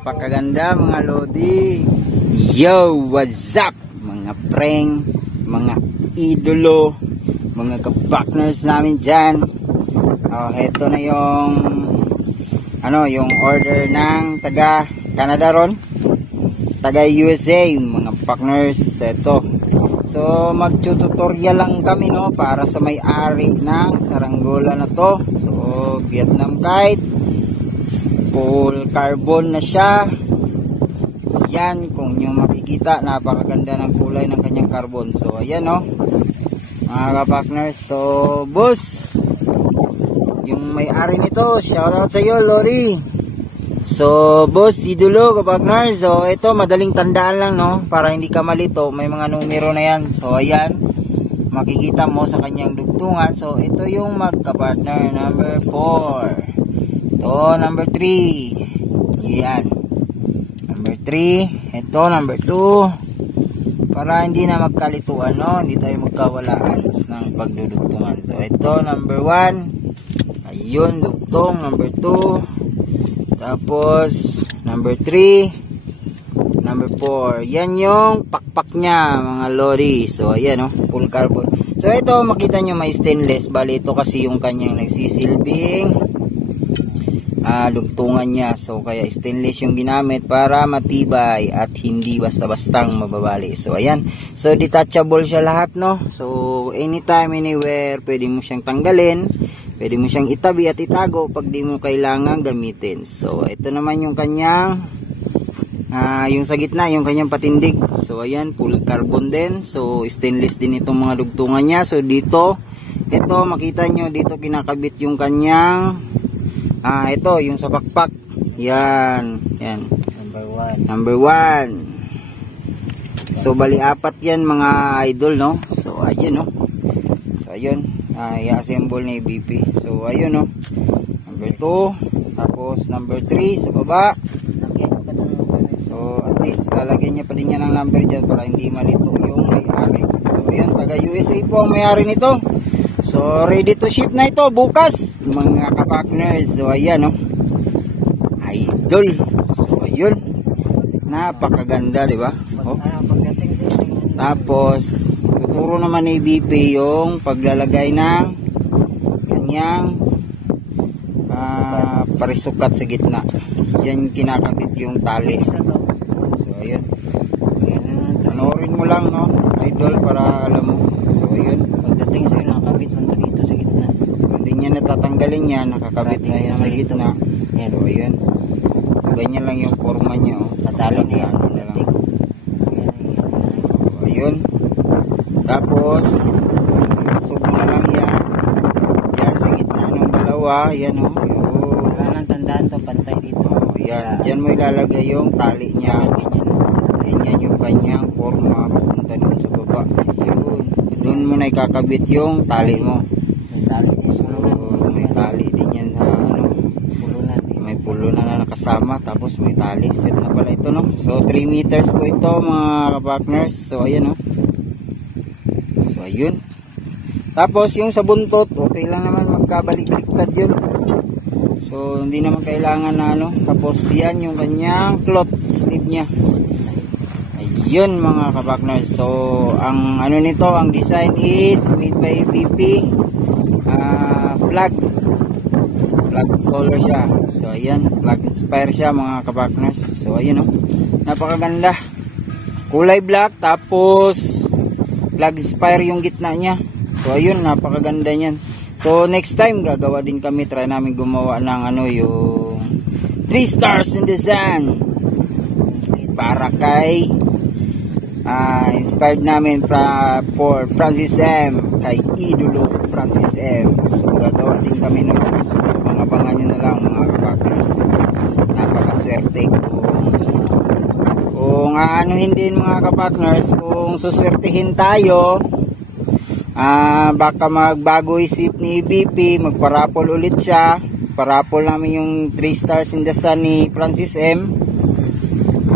Napakaganda mga lodi. Yo, what's up mga preng, mga idolo, mga ka-partners namin dyan. Heto na yung yung order ng taga Canada ron, taga USA mga partners. Heto, so mag-tutorial lang kami para sa may-ari ng saranggola na to. So Vietnam kite, full carbon na siya. Yan, kung nyo makikita, napakaganda ng kulay ng kanyang carbon. So ayan mga ka-partners. So boss, yung may-ari nito, shoutout sa iyo Lori. So boss, idolo ka-partners. So ito, madaling tandaan lang para hindi ka malito. May mga numero na yan. So ayan, makikita mo sa kanyang dugtungan. So ito yung magka-partner number 4. Ito number 3. Yan, number 3. Ito number 2. Para hindi na magkalituan, hindi tayo magkawalaan ng pagdudugtungan. So ito number 1. Ayun, dugtong number 2. Tapos number 3, number 4. Yan yung pakpak niya mga lodi. So ayan full carbon. So ito makita nyo may stainless. Bali ito kasi yung kanyang nagsisilbing dugtungan niya. So kaya stainless yung ginamit para matibay at hindi basta-bastang mababali. So ayan, so detachable siya lahat So anytime, anywhere, pwede mo siyang tanggalin, pwede mo siyang itabi at itago pag di mo kailangan gamitin. So ito naman yung kanyang yung sa gitna, yung kanyang patindig. So ayan, full carbon din. So stainless din itong mga dugtungan niya. So dito, ito makita nyo dito kinakabit yung kanyang ito yung sa bakpak. Yan number 1. So bali 4 yan mga idol So ayun So ayun, i-assemble ni BP. So ayun number 2. Tapos number 3 sa baba. So at least lalagyan niya pa din yan ng number dyan para hindi malito yung may-ari. So ayun, taga USA po ang may-ari nito. So ready to ship na ito bukas mga ka-partners. So ayan idol. So ayun, napakaganda, di ba? Tapos tuturo naman ni BP yung paglalagay ng kanyang parisukat sa gitna. So diyan kinakabit yung tali. So ayun, panoorin mo lang idol para alam mo. So ayun, pagdating sa'yo nakakabit man dito sa gitna. So hindi niya natatanggalin yan, nakakabit na yan sa gitna. So ayun, so ganyan lang yung forma niya tatali niya na lang. So ayun, tapos sub na lang yan sa gitna ng dalawa. Yan wala nang tandaan to, pantay dito. Yan, dyan mo ilalagay yung tali niya. Ganyan yung kanyang forma papunta doon sa baba. Yun, doon mo na ikakabit yung tali mo. May tali din siya. May tali din yan sa pulunan. May pulunan na nakasama, tapos may tali. Set na pala ito So 3 meters po ito mga ka-partners. So ayan So ayun. Tapos yung sa buntot, okay lang naman magkabalik-baliktad yun. So hindi naman kailangan na Tapos yan yung kanyang cloth sleeve niya. Ayun mga ka-partners. So ang nito, ang design is made by BP. Flag color siya. So ayan, flag inspire siya mga ka-partners. So ayun napakaganda. Kulay black, tapos flag inspire yung gitna niya. So ayun, napakaganda niyan. So next time gagawa din kami, try namin gumawa ng yung 3 stars in the sun para kay inspired namin for Francis M, kay idolo Francis M. So gagawa din kami So abangan nyo na lang mga ka-partners. Napakaswerte kung aanuhin din mga ka-partners. Kung suswertihin tayo, baka magbago isip ni BP, magparapol ulit siya. Parapol namin yung 3 stars in the sun ni Francis M.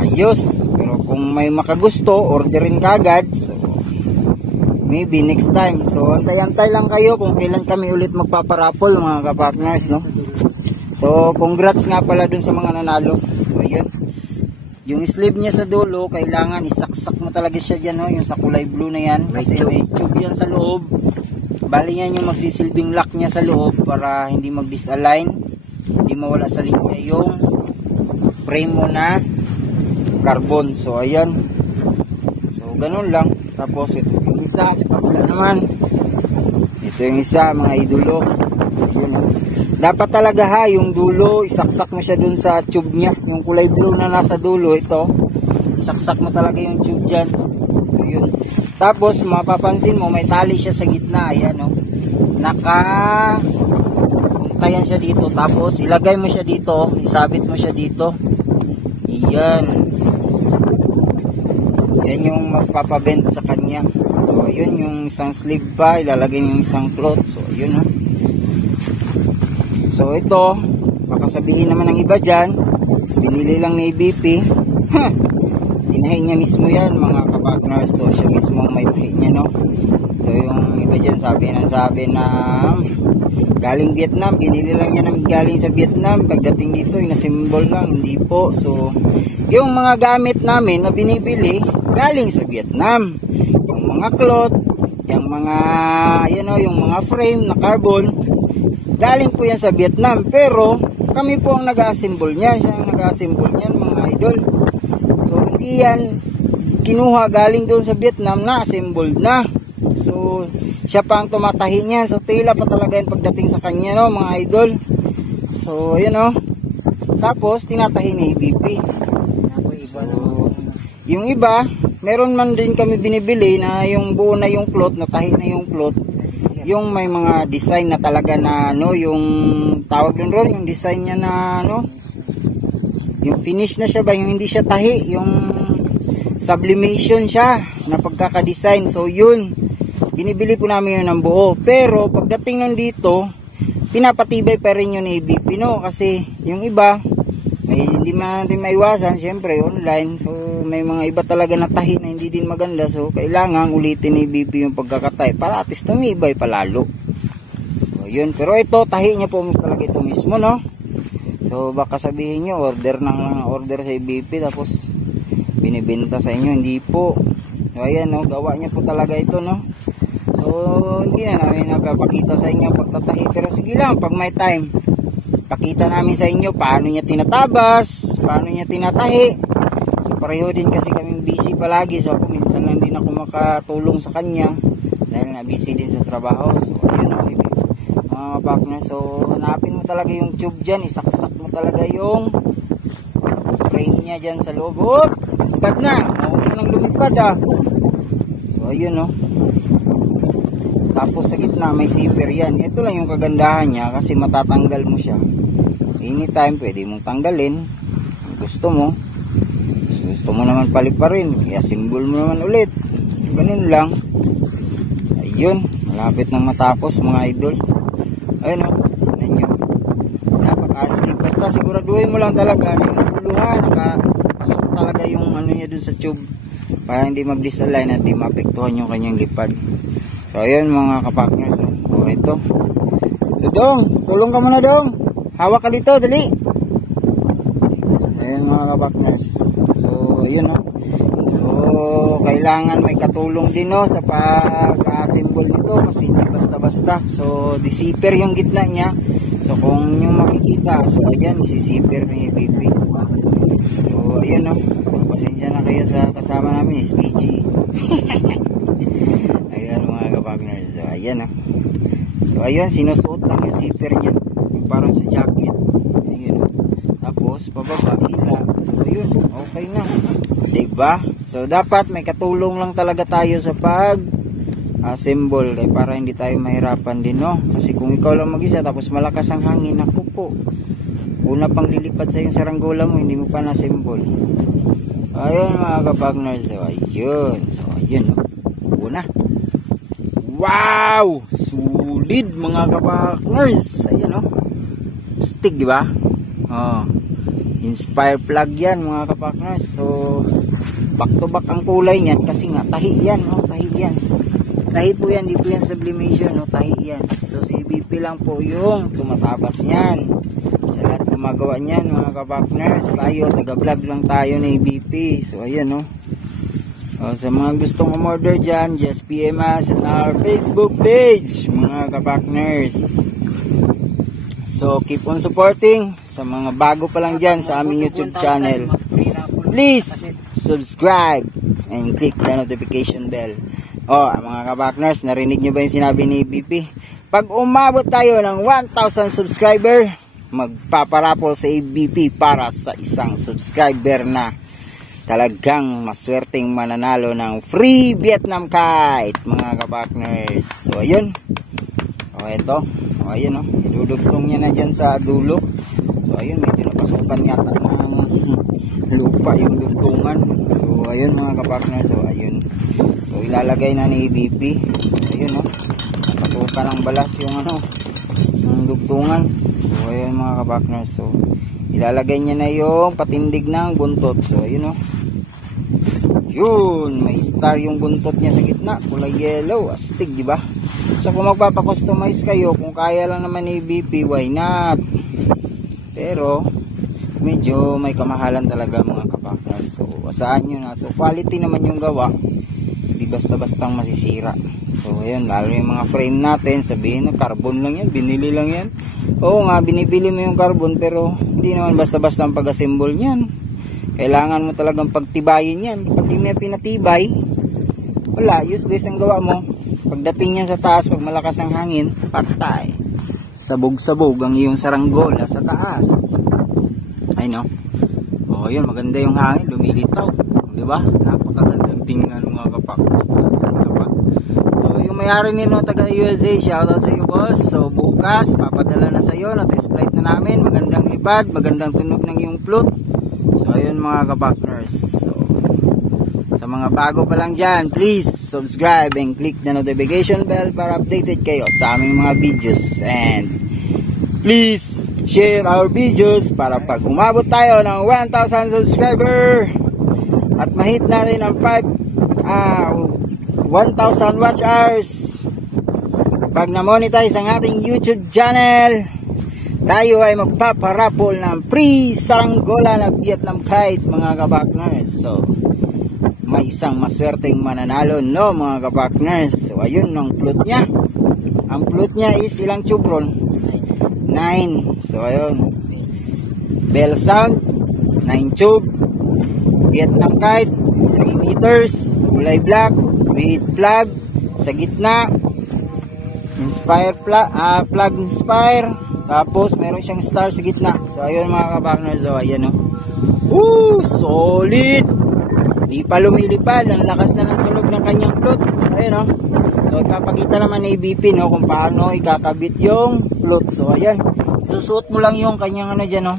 Ayos. Pero kung may makagusto, orderin kagad. So maybe next time. So antay-antay lang kayo kung kailan kami ulit magpaparapol mga ka-partners So congrats nga pala dun sa mga nanalo. So yun, Yung sleeve niya sa dulo, kailangan isaksak mo talaga siya dyan, no? Yung sa kulay blue na yan. Kasi may tube yan sa loob. Bali yan yung magsisilbing lock niya sa loob para hindi mag-disalign. Hindi mawala sa linya yung frame mo na carbon. So, ayan. So, ganun lang. Tapos, ito yung isa. Kapila naman. Ito yung isa, mga idolo. Yun, no? Dapat talaga ha, yung dulo, isaksak mo siya dun sa tube niya. Yung kulay blue na nasa dulo, ito. Isaksak mo talaga yung tube dyan. Yun. Tapos, mapapansin mo, may tali siya sa gitna. Ayan, no? Puntayan siya dito. Tapos, ilagay mo siya dito. Isabit mo siya dito. Ayan. Yan yung magpapabend sa kanya. So, ayun yung isang sleeve pa. Ilalagay yung isang cloth. So, ayun, no? So ito, baka sabihin naman ng iba dyan, binili lang ni BP. Tinahi niya mismo yan, mga kapartners. So siya mismo may tahi niya, no? So yung iba dyan sabi na galing Vietnam, binili lang niya ng galing sa Vietnam. Pagdating dito, inasimbol lang, hindi po. So yung mga gamit namin na binibili, galing sa Vietnam. Yung mga cloth, yung mga, yung mga frame na carbon, galing po yan sa Vietnam, pero kami po ang nag-assemble niya. Siya ang nag-assemble niyan, mga idol. So hindi yan kinuha galing doon sa Vietnam na assembled na. So siya pa ang tumatahi niyan. So tila pa talaga yan pagdating sa kanya, no, mga idol. So ayun, no. Tapos tinatahi ni BP. So yung iba, meron man din kami binibili na yung buo na yung cloth, natahi na yung cloth. Yung may mga design na talaga na yung tawag dun ron, yung design niya na yung finish na siya ba, yung hindi siya tahi, yung sublimation siya na pagkaka-design. So yun, binibili po namin yun ng buo. Pero pagdating nun dito, pinapatibay pa rin yun ni BP, no? Kasi yung iba, hindi man natin maiwasan, syempre online. So may mga iba talaga na tahi na hindi din maganda. So kailangan ulitin ni BP yung pagkakatay para at least tumibay palalo. So yun, pero ito tahi niya po talaga ito mismo, no? So baka sabihin nyo order sa BP tapos binibenta sa inyo, hindi po. So ayan, no, gawa niya po talaga ito, no? So hindi na namin napapakita sa inyo pagtatahi, pero sige lang, pag may time pakita namin sa inyo paano niya tinatabas, paano niya tinatahi. So pareho din kasi kaming busy palagi. So ako minsan lang din ako makatulong sa kanya dahil na busy din sa trabaho. So ayun, mga partner. So hanapin mo talaga yung tube dyan, isaksak mo talaga yung frame niya dyan sa loob. Lipad na, maulit nang lumipad So ayun, no. Tapos sa gitna may zipper yan. Ito lang yung kagandahan niya kasi matatanggal mo siya anytime, pwede mong tanggalin gusto mo. Gusto mo naman paliparin, kaya simbol mo naman ulit. Ganun lang. Ayun, malapit nang matapos, mga idol. Ayun, o, nyo, napaka-astig. Basta siguraduhin mo lang talaga na yung tuluhan, nakapasok talaga yung ano niya dun sa tube para hindi mag-disalign at hindi maapektuhan yung kanyang lipad. So ayun, mga kapartners. O ito Dong, tulong ka muna, Dong. Hawak ka dito, dali. Ayun, mga kapartners. So ayun, no. So kailangan may katulong din, no, sa pag-assemble nito kasi hindi basta-basta. So disipper yung gitna niya. So kung yung makikita, so ayan, isisipper ni BP. So ayun, no. So pasensya na kayo sa kasama namin, SPG. Ayun, mga kapartners. So ayan, no. So ayun, sinusuot lang yung zipper niya, yung parang sa jacket. Ayun, tapos pababa, hila. So ayun, okay na, diba? So dapat may katulong lang talaga tayo sa pag assemble para hindi tayo mahirapan din, no? Kasi kung ikaw lang mag-isa tapos malakas ang hangin, ako po, una pang lilipad sa yung saranggola mo, hindi mo pa na-assemble. Ayun, mga kapartners. So ayun, una. Wow! Solid, mga kapartners. Ayun, oh. Stick, diba? Oh. Inspire plug yan, mga kapartners. So back to back ang kulay niyan kasi nga tahi yan, oh, tahi yan. Tahi po yan, di po yan sublimation, oh, tahi yan. So si BP lang po yung tumatabas yan. Siya At gumagawa niyan mga ka-partners. Tayo, taga-vlog lang tayo na ABP. So ayan no. Sa mga gustong umorder dyan, just PM us on our Facebook page mga ka-partners. So keep on supporting. Sa mga bago pa lang dyan sa aming YouTube channel, please subscribe and click the notification bell. Mga ka-partners, narinig nyo ba yung sinabi ni BP? Pag umabot tayo ng 1,000 subscriber, magpaparapol sa ABP para sa isang subscriber na talagang maswerteng mananalo ng free Vietnam kite mga ka-partners. So ayun. Ito. Ayun idudugtong niya na dyan sa dulo. So ayun, medyo napasukan yata ng lupa yung dugtungan. So ayun mga ka-partners. So ayun. So ilalagay na ni ABP. So ayun napasukan ng balas yung ng dugtungan. So ayun mga ka-partners. So ilalagay niya na yung patindig ng buntot. So ayun yun, may star yung buntot niya sa gitna, kulay yellow, astig, di ba? So kung magpapa-customize kayo, kung kaya lang naman ni BP, why not? Pero medyo may kamahalan talaga mga ka-partners. So asaan nyo na? So quality naman yung gawa, hindi basta-bastang masisira. So ayun, lalo yung mga frame natin, sabihin na carbon lang yan, binili lang yan. Oo nga, binibili mo yung carbon, pero hindi naman basta-basta ang pag-assemble niyan. Kailangan mo talagang pagtibayin yan. Pag hindi mo pinatibay, wala, useless ang gawa mo. Pagdating yan sa taas, pag malakas ang hangin, patay. Sabog-sabog ang iyong saranggola sa taas. Ay no. Yun, maganda yung hangin, lumilitaw. Diba? Napakagandang tingnan mga kapakos. So yung mayari nito taga USA, shoutout sa iyo boss. So bukas, papadala na sa iyo, na-test flight na namin. Magandang lipad, magandang tunog ng iyong float. So ayun mga ka-partners. So sa mga bago pa lang dyan, please subscribe and click the notification bell para updated kayo sa aming mga videos. And please share our videos para pag umabot tayo ng 1,000 subscriber at mahit natin ang 1,000 watch hours, pag na-monetize ang ating YouTube channel, tayo ay magpaparapol ng free saranggola na Vietnam kite mga ka-partners. So may isang maswerteng mananalo mga ka-partners. So ayun ang float niya. Ang float niya is ilang tube roll? 9. So ayun, bell sound 9 tube, Vietnam kite 3 meters, kulay black with flag sa gitna, inspire flag inspire. Tapos meron siyang star sa gitna. So ayun mga ka-partners. So ayan solid. Di pa lumilipad. Ang lakas na ng tunog ng kanyang float. So ayan So ipapakita naman ni ABP kung paano ikakabit yung float. So ayan. Susuot mo lang yung kanyang dyan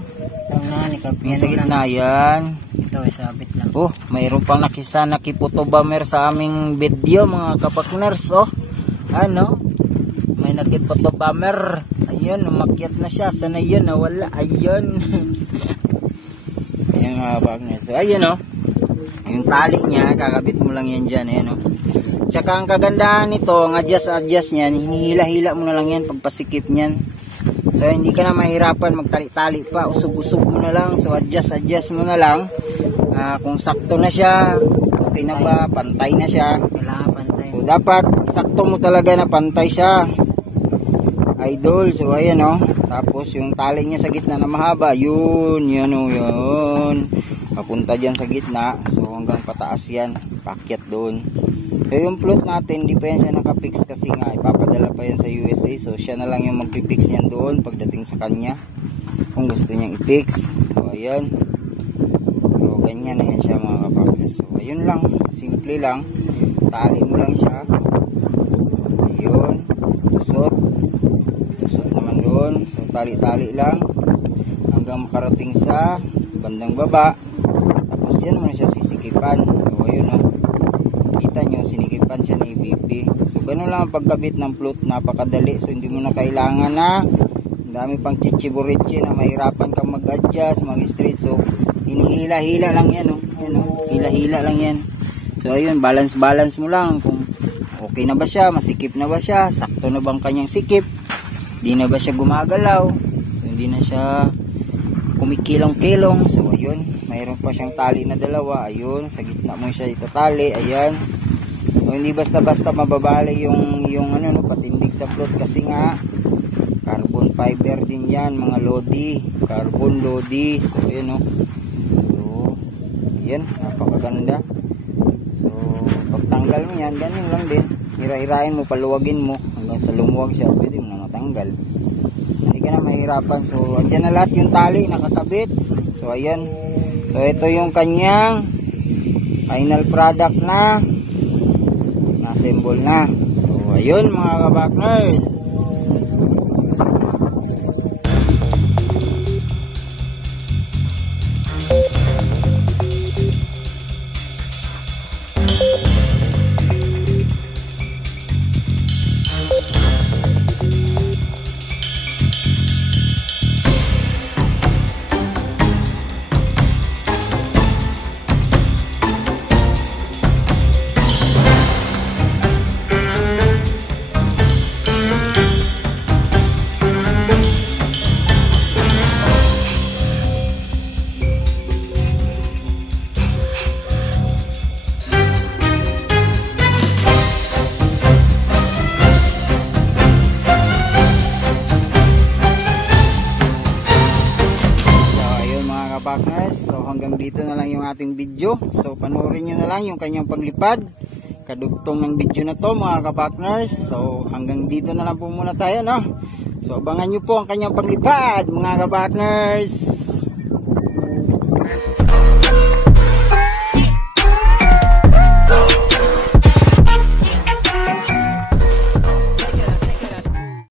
sa gitna. Ayan. Ito isabit lang. Mayroon pang nakipotobomber sa aming video mga ka-partners. May nakipotobomber. Ayun, umakyat na siya. Sana yun, nawala. Ayun. Ayun mga partners. So, ayun yung tali niya, kakabit mo lang yan dyan. Ayun Tsaka ang kagandahan nito, ang adjust niyan, hinihila-hila mo na lang yan pagpasikip niyan. So, hindi ka na mahirapan magtali-tali pa. Usog-usog mo na lang. So, adjust mo na lang. Kung sakto na siya, okay na ba, pantay na siya. Kailangan pantay. So, dapat sakto mo talaga na pantay siya. Idol. So ayan tapos yung tali niya sa gitna na mahaba, yun papunta dyan sa gitna. So hanggang pataas yan, pakyat doon. So yung float natin, hindi pa yan siya nakapix kasi nga ipapadala pa yan sa USA. So siya na lang yung magpipix yan doon pagdating sa kanya kung gusto niyang ipix. So ayan, pero ganyan na yan siya mga kapatid. So ayun lang, simple lang, tali mo lang siya, ayun, tusot naman doon. So tali-tali lang hanggang makarating sa bandang baba. Tapos dyan naman siya sisikipan. So ayun kita nyo, sinikipan siya ni BP. So ganun lang ang pagkabit ng float, napakadali. So hindi mo na kailangan na dami pang chichiburichi na mahirapan kang mag-adjust, mag-straight. So hinihila-hila lang yan hila-hila lang yan. So ayun, balance mo lang kung okay na ba siya, masikip na ba siya, sakto na bang kanyang sikip, hindi na ba siya gumagalaw, hindi na siya kumikilong-kilong. So ayun, mayroon pa siyang tali na dalawa. Ayun, sa gitna mo siya itatali. Ayan. So hindi basta-basta mababali yung ano, no, patindig sa float kasi nga carbon fiber din yan mga lodi, carbon lodi. So ayun, no. So ayan, napakaganda. So pagtanggal mo yan, ganun lang din, hira-hirain mo, paluwagin mo hanggang sa lumuwag siya, pwede mo na matanggal, hindi ka na mahirapan. So andyan na lahat yung tali nakakabit. So ayan, so ito yung kanyang final product na assemble na. So ayun mga kabakners. Partners, so hanggang dito na lang yung ating video. So panoorin nyo na lang yung kanyang paglipad, kadugtong ng video na to mga ka-partners. So hanggang dito na lang po muna tayo, no? So abangan nyo po ang kanyang paglipad mga ka-partners.